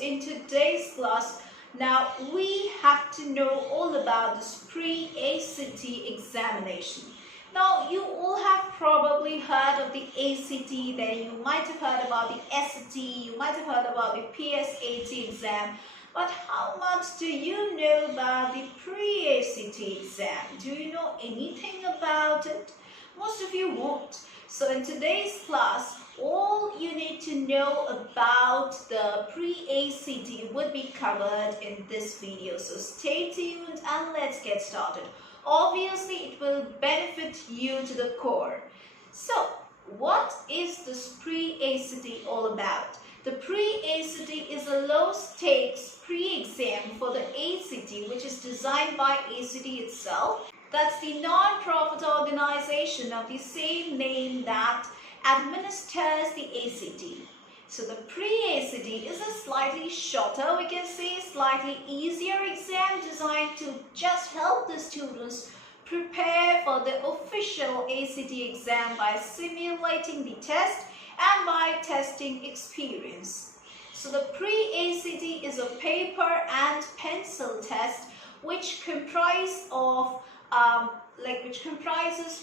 in today's class. Now we have to know all about this pre-ACT examination. Now you all have probably heard of the ACT, then you might have heard about the SAT, you might have heard about the PSAT exam. But how much do you know about the pre-ACT exam? Do you know anything about it? Most of you won't. So in today's class, all you need to know about the pre-ACT would be covered in this video. So stay tuned and let's get started. Obviously, it will benefit you to the core. So, what is this pre-ACT all about? The pre-ACT is a low-stakes pre-exam for the ACT, which is designed by ACT itself. That's the non-profit organization of the same name that administers the ACT. So the pre-ACT is a slightly shorter, we can say slightly easier exam designed to just help the students prepare for the official ACT exam by simulating the test and by testing experience. So the pre-ACT is a paper and pencil test which comprises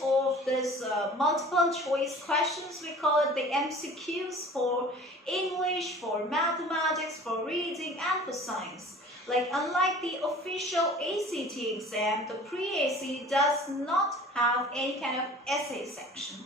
of this multiple choice questions. We call it the MCQs for English, for mathematics, for reading and for science. Unlike the official ACT exam, the pre-ACT does not have any kind of essay section.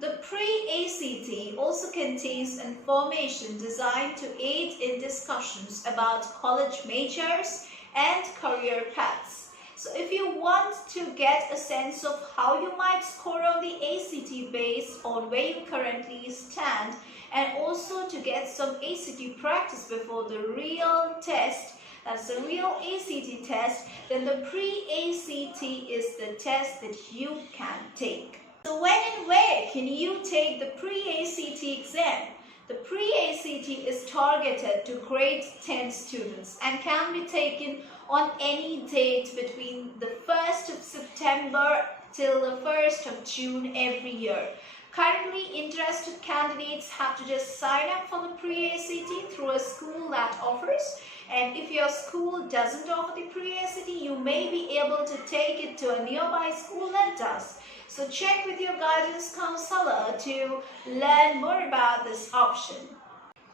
The pre-ACT also contains information designed to aid in discussions about college majors and career paths. So if you want to get a sense of how you might score on the ACT based on where you currently stand, and also to get some ACT practice before the real test, that's the real ACT test, then the pre-ACT is the test that you can take. So when and where can you take the pre-ACT exam? The pre-ACT is targeted to grade 10 students and can be taken on any date between the 1st of September till the 1st of June every year. Currently, interested candidates have to just sign up for the pre-ACT through a school that offers. And if your school doesn't offer the pre-ACT, you may be able to take it to a nearby school that does. So check with your guidance counselor to learn more about this option.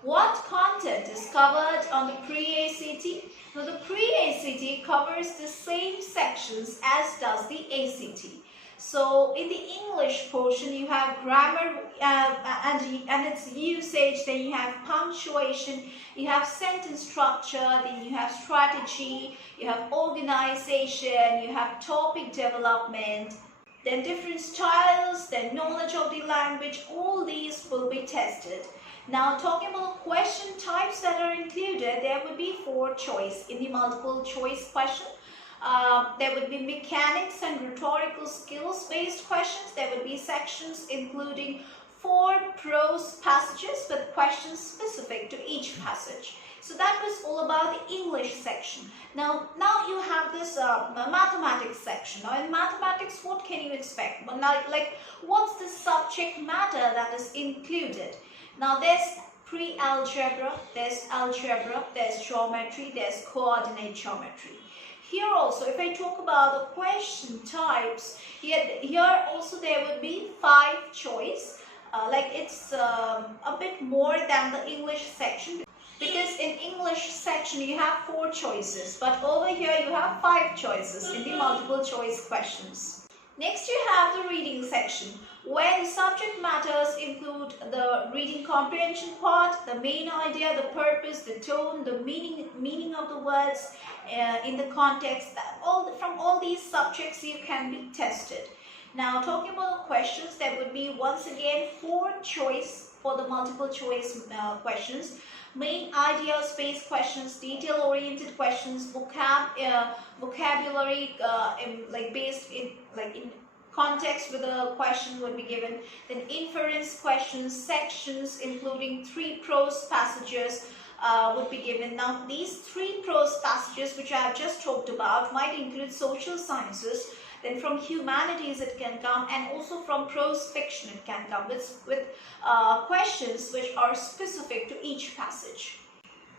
What content is covered on the pre-ACT? Now, the pre-ACT covers the same sections as does the ACT. So in the English portion, you have grammar and its usage, then you have punctuation, you have sentence structure, then you have strategy, you have organization, you have topic development, then different styles, then knowledge of the language. All these will be tested. Now, talking about question types that are included, there would be 4 choice in the multiple choice question. There would be mechanics and rhetorical skills based questions. There would be sections including 4 prose passages with questions specific to each passage. So that was all about the English section. Now you have this mathematics section. Now in mathematics, what can you expect? Well, now, what's the subject matter that is included? Now there's pre-algebra, there's algebra, there's geometry, there's coordinate geometry. Here also, if I talk about the question types, here also there would be 5 choice. It's a bit more than the English section. Because in English section you have 4 choices, but over here you have 5 choices in the multiple choice questions. Next you have the reading section, where the subject matters include the reading comprehension part, the main idea, the purpose, the tone, the meaning of the words in the context. From all these subjects you can be tested. Now talking about the questions, there would be once again 4 choice for the multiple choice questions. Main ideas based questions, detail oriented questions, vocabulary based in context with a question would be given. Then inference questions, sections including 3 prose passages would be given. Now these 3 prose passages which I have just talked about might include social sciences, Then from humanities it can come, and also from prose fiction it can come with questions which are specific to each passage.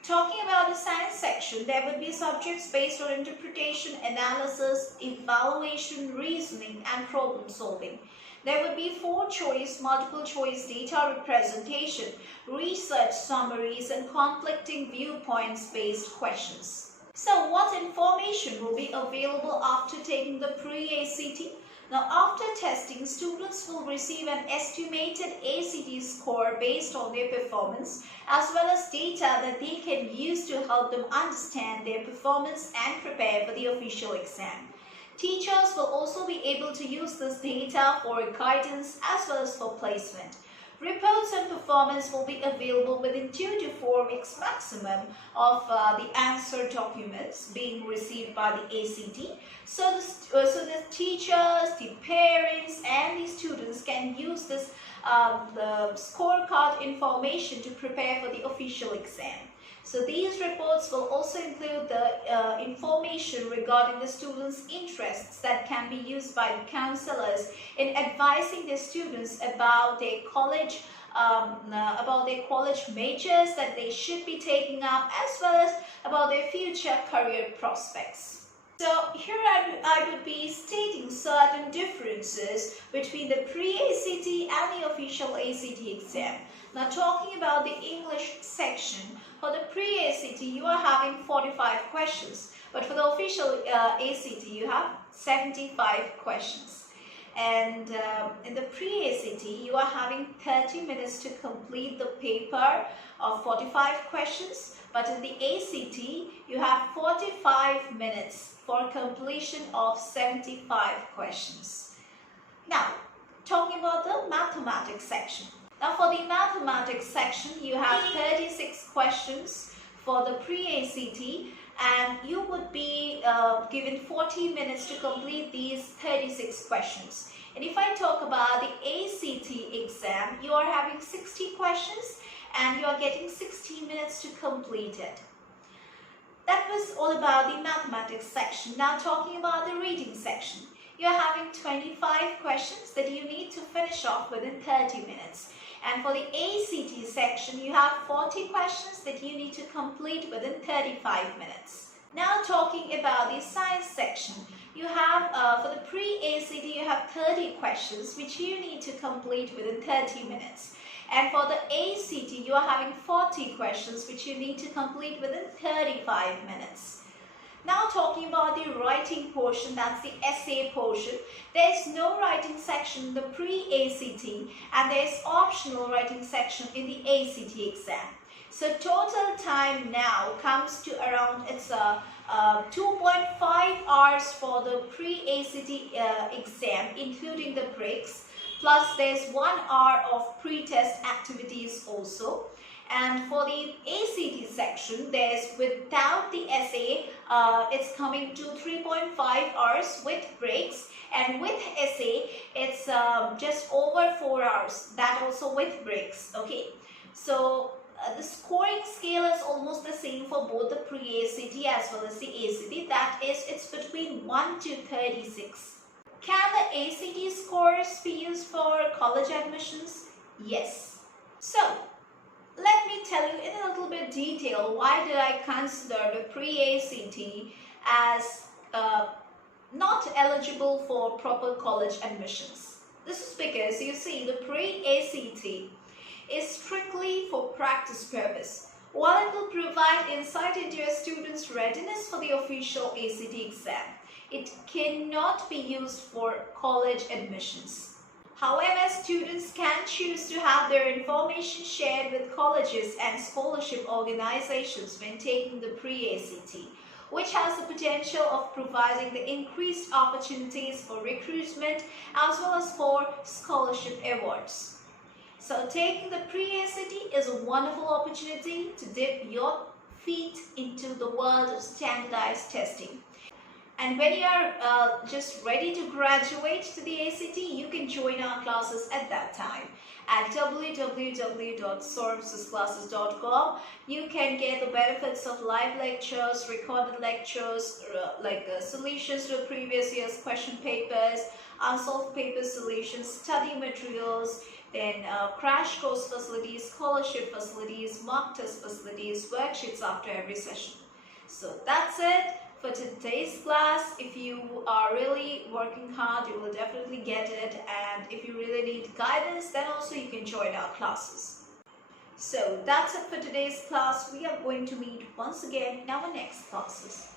Talking about the science section, there would be subjects based on interpretation, analysis, evaluation, reasoning, and problem solving. There would be 4-choice, multiple choice data representation, research summaries, and conflicting viewpoints based questions. So what information will be available after taking the pre-ACT? Now, after testing, students will receive an estimated ACT score based on their performance, as well as data that they can use to help them understand their performance and prepare for the official exam. Teachers will also be able to use this data for guidance as well as for placement. Reports on performance will be available within 2 to 4 weeks maximum of the answer documents being received by the ACT. So the teachers, the parents, and the students can use this the scorecard information to prepare for the official exam. So these reports will also include the information regarding the students' interests that can be used by the counselors in advising the students about their college majors that they should be taking up, as well as about their future career prospects. So here I would be stating certain differences between the pre-ACT and the official ACT exam. Now, talking about the English section, for the pre-ACT you are having 45 questions, but for the official ACT you have 75 questions. And in the pre-ACT you are having 30 minutes to complete the paper of 45 questions, but in the ACT you have 45 minutes for completion of 75 questions. Now, talking about the mathematics section. Now, for the mathematics section, you have 36 questions for the pre-ACT, and you would be given 40 minutes to complete these 36 questions. And if I talk about the ACT exam, you are having 60 questions and you are getting 60 minutes to complete it. That was all about the mathematics section. Now, talking about the reading section, you are having 25 questions that you need to finish off within 30 minutes. And for the ACT section, you have 40 questions that you need to complete within 35 minutes. Now, talking about the science section, you have for the pre-ACT you have 30 questions which you need to complete within 30 minutes. And for the ACT you are having 40 questions which you need to complete within 35 minutes. Now, talking about the writing portion, that's the essay portion. There is no writing section in the pre-ACT and there is optional writing section in the ACT exam. So total time now comes to around 2.5 hours for the pre-ACT exam, including the breaks. Plus there's 1 hour of pre-test activities also. And for the ACT section, there's without the essay, it's coming to 3.5 hours with breaks, and with essay, it's just over 4 hours, that also with breaks. Okay, so the scoring scale is almost the same for both the pre-ACT as well as the ACT. That is, it's between 1 to 36. Can the ACT scores be used for college admissions? Yes. So, let me tell you in a little bit detail why did I consider the pre-ACT as not eligible for proper college admissions. This is because you see the pre-ACT is strictly for practice purpose. While it will provide insight into a student's readiness for the official ACT exam, it cannot be used for college admissions. However, students can choose to have their information shared with colleges and scholarship organizations when taking the pre-ACT, which has the potential of providing the increased opportunities for recruitment as well as for scholarship awards. So taking the pre-ACT is a wonderful opportunity to dip your feet into the world of standardized testing. And when you are just ready to graduate to the ACT, you can join our classes at that time at www.sourcesclasses.com. You can get the benefits of live lectures, recorded lectures, solutions to previous year's question papers, unsolved paper solutions, study materials, then crash course facilities, scholarship facilities, mock test facilities, worksheets after every session. So that's it for today's class. If you are really working hard, you will definitely get it, and if you really need guidance, then also you can join our classes. So that's it for today's class. We are going to meet once again in our next classes.